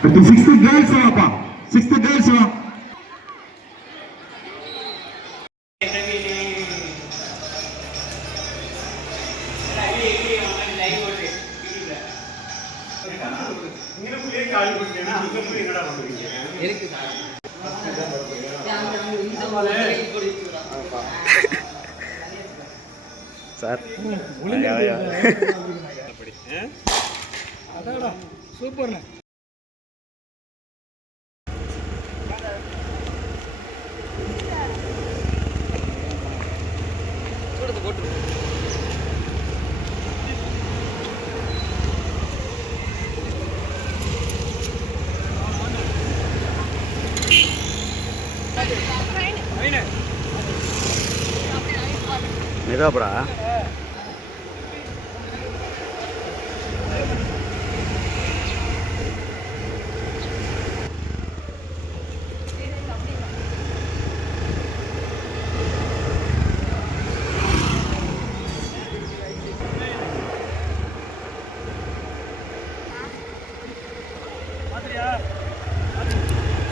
அடுத்து 6th girls வாப்பா 6th girls வா சார் சூப்பர். மெதுவாப்படா.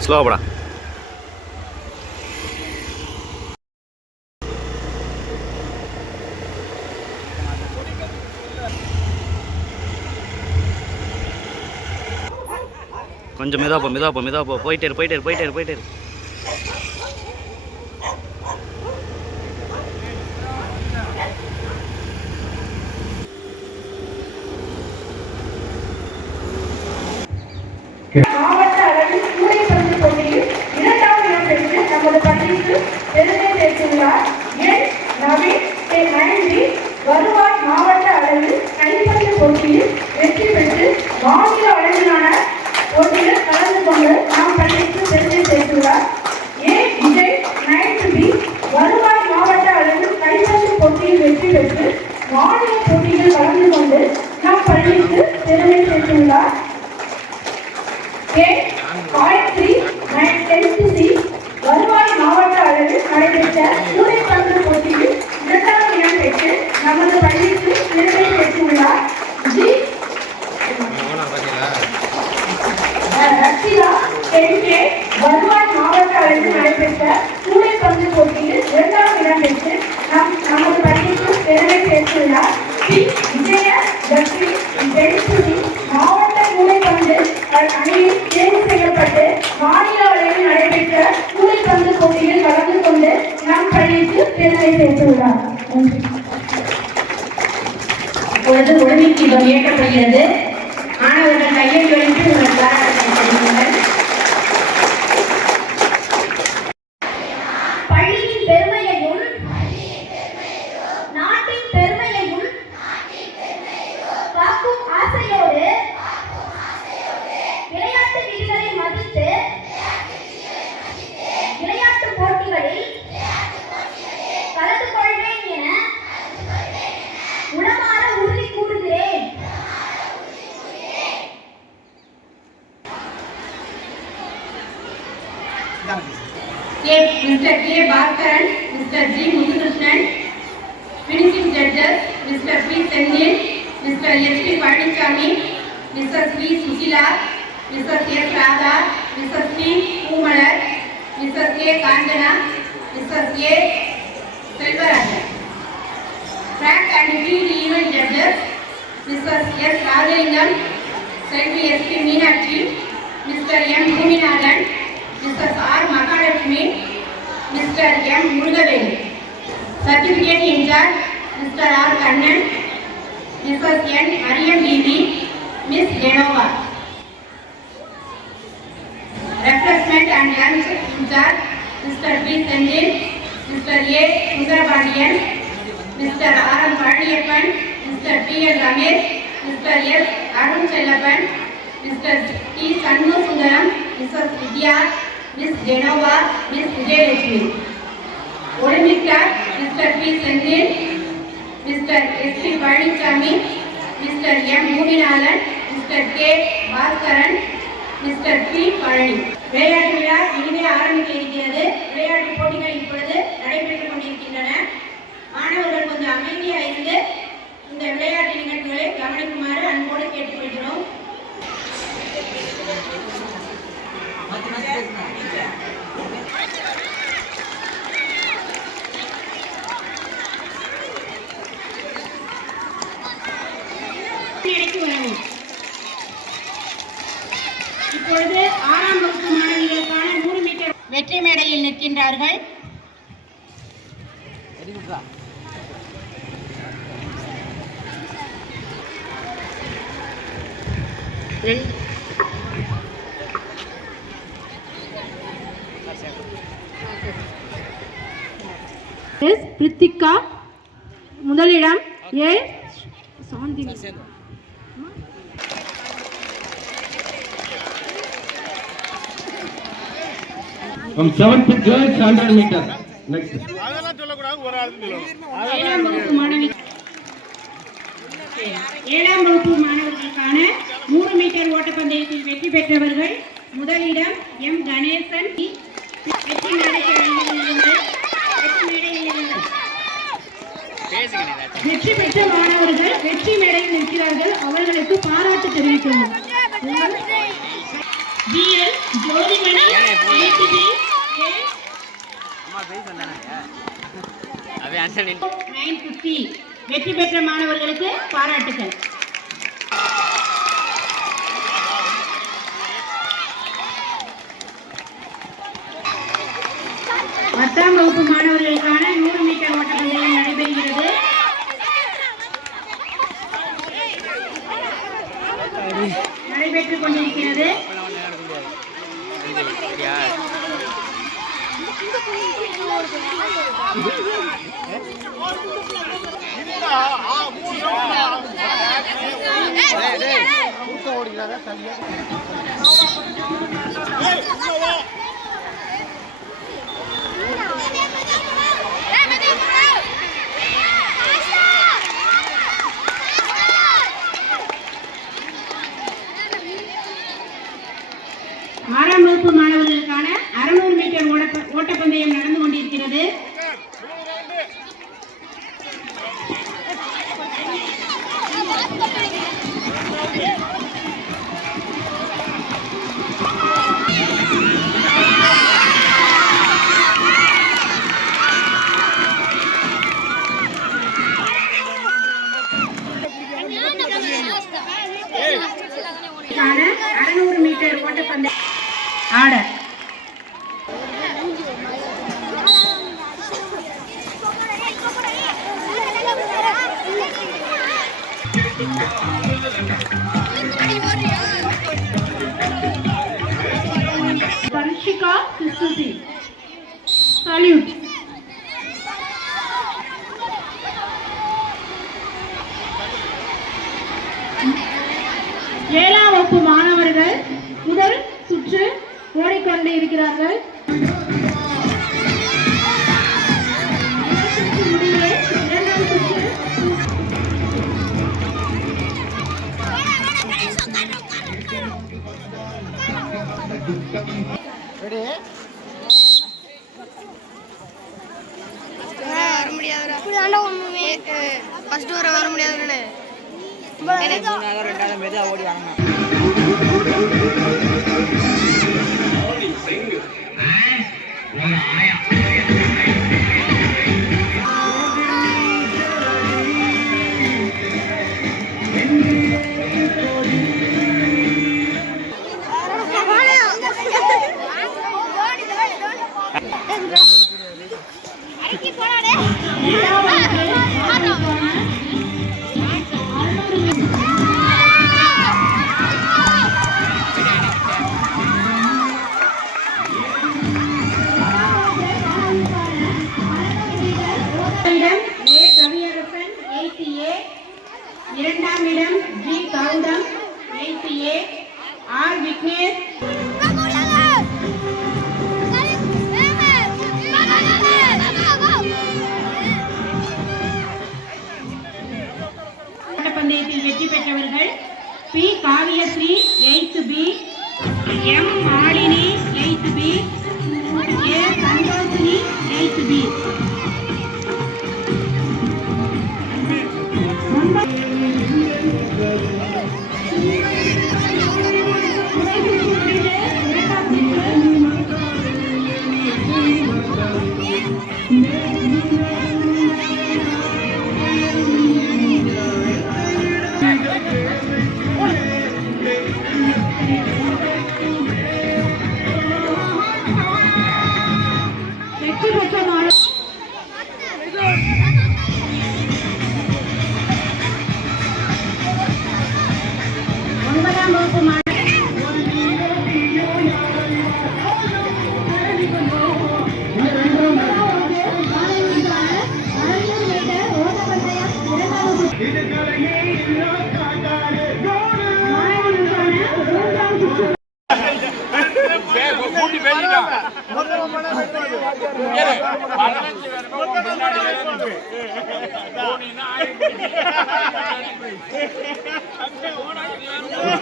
ஸ்லோவாப்படா. கொஞ்சம் மெதுவா போ போயிட்டே இரு. மாவட்ட அளவில் கூடைப்பந்து போட்டியில் 2வது இடம் பெற்று நமது பள்ளிக்கு பெருமை சேர்த்துள்ளார். என் நவீன் நயன்வி வருவாய் மாவட்ட அளவில் கைப்பந்து போட்டியில் வெற்றி பெற்று மாநில அளவிலான போட்டியில் கலந்து கொண்டு நம் பள்ளிக்கு பெருமை சேர்த்துள்ளார். ஏ விஜய் 9th B வருவாய் மாவட்ட அளவில் கைப்பந்து போட்டியில் வெற்றி பெற்று மாநில போட்டியில் கலந்து கொண்டு நம் பள்ளிக்கு பெருமை சேர்த்துள்ளார். வருவாய் மாவட்ட அளவில் நடைபெற்ற கூடைப்பந்து போட்டியில் 2வது இடம் பெற்று நமது பள்ளிக்கு பெருமை சேர்த்துள்ளார். ஜி ரக்ஷிதா 10K வருவாய் மாவட்ட அளவில் நடைபெற்ற கூடைப்பந்து போட்டியில் 2வது இடம் பெற்று நமது பள்ளிக்கு பெருமை சேர்த்துள்ளார். பி விஜயலட்சுமி 10th B மாவட்ட கூடைப்பந்து அணியில் தேர்வு செய்யப்பட்டு மாநில அளவில் நடைபெற்ற கூடைப்பந்து போட்டியில் கலந்து கொண்டு நம் பள்ளிக்கு பெருமை சேர்த்துள்ளார். இப்பொழுது ஒலிம்பிக் தீபம் ஏற்றப்படுகிறது. மாணவர்கள் கையை வைத்து உங்கள் பாராட்டத்தை தெரிவிங்கள். பள்ளியின் பெருமையையும் நாட்டின் பெருமையையும் காக்கும் ஆசையோடு விளையாட்டு விதிகளை மதித்து விளையாட்டு போட்டிகளில் கலந்து கொள்வேன் என உளமாற உறுதி கூறுகிறேன். Mr. K. Bhaskaran, Mr. G. Muthukrishnan, finishing judges, Mr. P. Sendil, Mr. S. P. Palanichami, Mrs. V. Sushila, Mrs. S. Radha, Mrs. P. Pumalar, Mrs. K. Kanjana, Mrs. A. Selvarajan. Track and field event judges, Mrs. S. Rajalingam, Secretary S. P. Meenakshi, Mr. M. Bhuminathan, Mrs. R. Mahalakshmi, Mr. M. Murugavelu. Certificate in charge, Mr. R. Kannan, Mrs. N. Mariam Bibi, Miss Genova. Refreshment and lunch in charge, Mr. B. Sendil, Mr. A. Sundarabadian, Mr. R. M. Palaniappan, Mr. P. L. Ramesh, Mr. S. Arun Chellapan, Mr. T. Sannu Sundaram, Mrs. Vidya, Miss Genova, Miss Vijayalakshmi. Olympic class, Mr. P. Sendil, Mr. S. P. Palanichami, Mr. M. Bhuminathan, Mr. K. Bhaskaran, Mr. P. Palani. விளையாட்டு விழா இனிமே ஆரம்பிக்க இருக்கிறது. விளையாட்டு போட்டிகள் இப்பொழுது நடைபெற்றுக் கொண்டிருக்கின்றன. மாணவர்கள் கொஞ்சம் அமைதியாக இருந்து இந்த விளையாட்டு நிகழ்ச்சிகளை கவனிக்குமாறு அன்போடு கேட்டுக்கொள்கிறோம். இப்பொழுது 6ஆம் வகுப்பு மாணவிகளுக்கான 100 மீட்டர் வெற்றி மேடையில் நிற்கின்றார்கள். பிரித்திகா முதலிடம், ஏ Chandni. From 7th girls 100 meter. Next. ஏழாம் வகுப்பு மாணவர்களுக்கான 100 மீட்டர் ஓட்டப்பந்தயத்தில் வெற்றி பெற்றவர்கள் முதலிடம் எம் கணேசன். வெற்றி பெற்ற மாணவர்கள் வெற்றி மேடையில் நிற்கிறார்கள். அவர்களுக்கு பாராட்டு தெரிவிக்கிறோம். ஜிஎல் ஜோதிமணி 950 வெற்றி பெற்ற மாணவர்களுக்கு பாராட்டுகள். 10ஆம் வகுப்பு மாணவர்களுக்கான 100 மீட்டர் ஓட்டப்பந்தயம் நடைபெறுகிறது. நடைபெற்றுக் கொண்டிருக்கிறது. ஆறாம் வகுப்பு மாணவர்களுக்கான 600 மீட்டர் ஓட்டப்பந்தயம் நடந்து கொண்டிருக்கிறது. ஆர்டர். Parishika Suzuki. Salute. ஏழாம் வகுப்பு மாணவர்கள் முதல் சுற்று ஓடிக்கொண்டு இருக்கிறார்கள். வர முடியாது ஃபர்ஸ்ட் வர முடியாது. ஓடி வாங்க. இரண்டாம் இடம் G Gautham 8A, R Vignesh. பந்தயத்தில் வெற்றி பெற்றவர்கள் B Kaviyasri 8B, M Malini 8B, A Santhoshini 8B. இரண்டாம்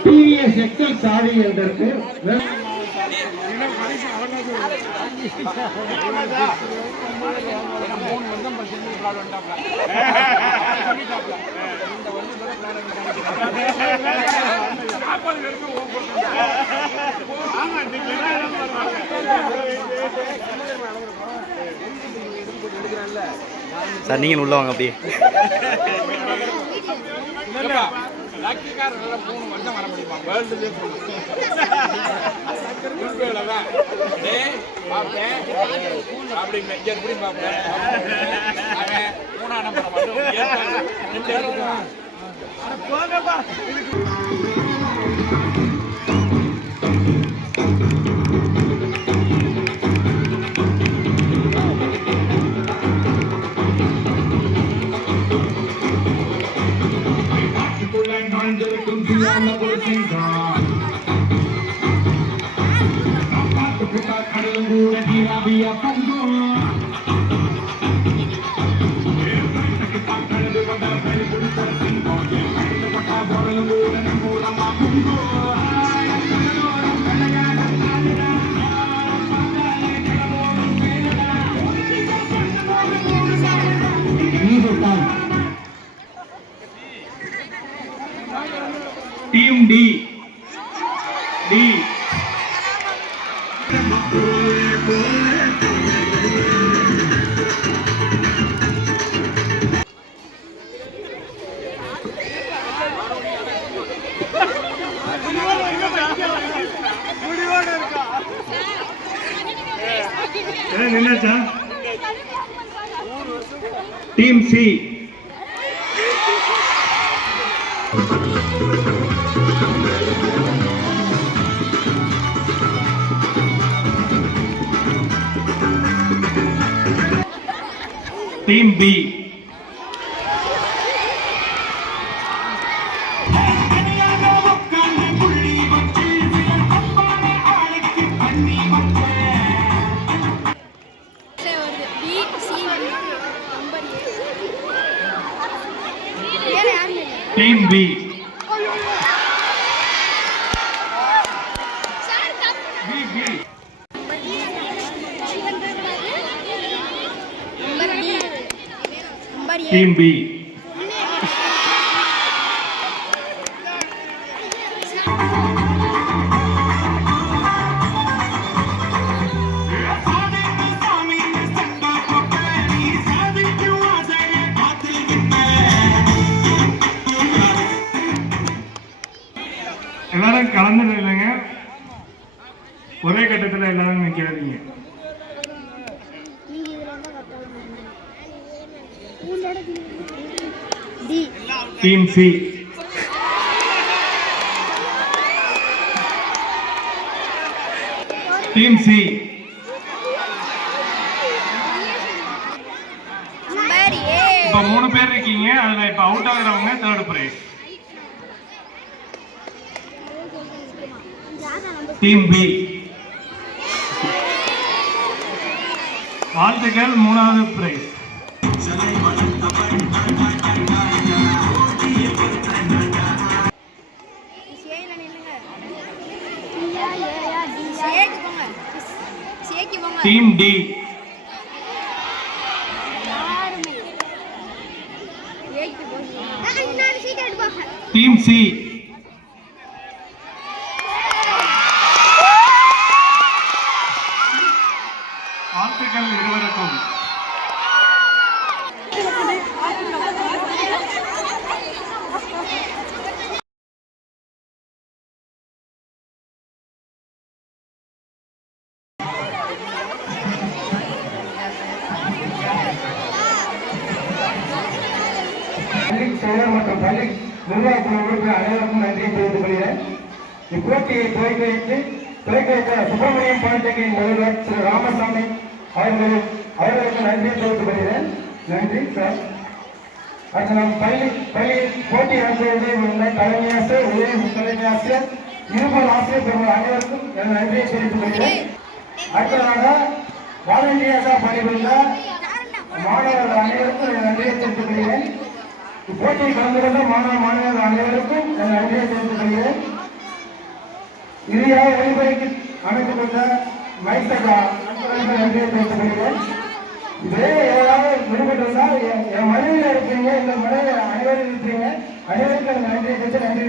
டிவிஎஸ் எக்ஸல் சாரி என்றதற்கு சார் நீங்கள் உள்ள வாங்க அப்படியே. கடலும் கூட நீராவியா பங்கும் Team D. Team C. Team B. Team B. Team B. எல்லாரும் கலந்து இல்லைங்க, ஒரே கட்டத்தில் எல்லாரும் நிற்காதீங்க. Team C. Team C. இப்ப 3 பேர் இருக்கீங்க, அதுல இப்ப அவுட் ஆகுறவங்க தேர்ட் பிரைஸ். Team B. வாழ்த்துக்கள், 3வது prize. Team D. Team C. வாழ்த்துக்கள் இருவருக்கும். செயலர் மற்றும் பள்ளி நிர்வாக உறுப்பினர் அனைவருக்கும் நன்றியை தெரிவித்துக் கொள்கிறேன். இப்போட்டியை துவக்கி வைத்த சுப்பிரமணியம் பாலிடெக்னிக் முதல்வர் திரு ராமசாமி அவர்களுக்கு நன்றியை தெரிவித்துக் கொள்கிறேன். நன்றி சார். அடுத்து நம் பள்ளி போட்டி ஆசிரியர்கள் தலைமை ஆசிரியர், உதவி தலைமை ஆசிரியர், இருபால் ஆசிரியர் பெறும் அனைவருக்கும் என் நன்றியை தெரிவித்துக் கொள்கிறேன். அடுத்ததாக வாலண்டியர்ஸாக பணிபுரிந்த மாணவர்கள் அனைவருக்கும் நன்றியை தெரிவித்துக் கொள்கிறேன். இப்போட்டியில் கலந்து கொண்ட மாணவர்கள் அனைவருக்கும் நன்றியை தெரிவித்துக் கொள்கிறேன். இறுதியாக ஒளிபரப்பு அமைத்துக் கொண்ட மைசகா நன்றியை தெரிவித்துக் கொள்கிறேன். இதே ஏதாவது விடுபட்டிருந்தால் என் மனைவியில் இருப்பீங்க, இந்த மனைவி அனைவரும் இருப்பீங்க, அனைவருக்கும் நன்றியை தெரிவித்து நன்றி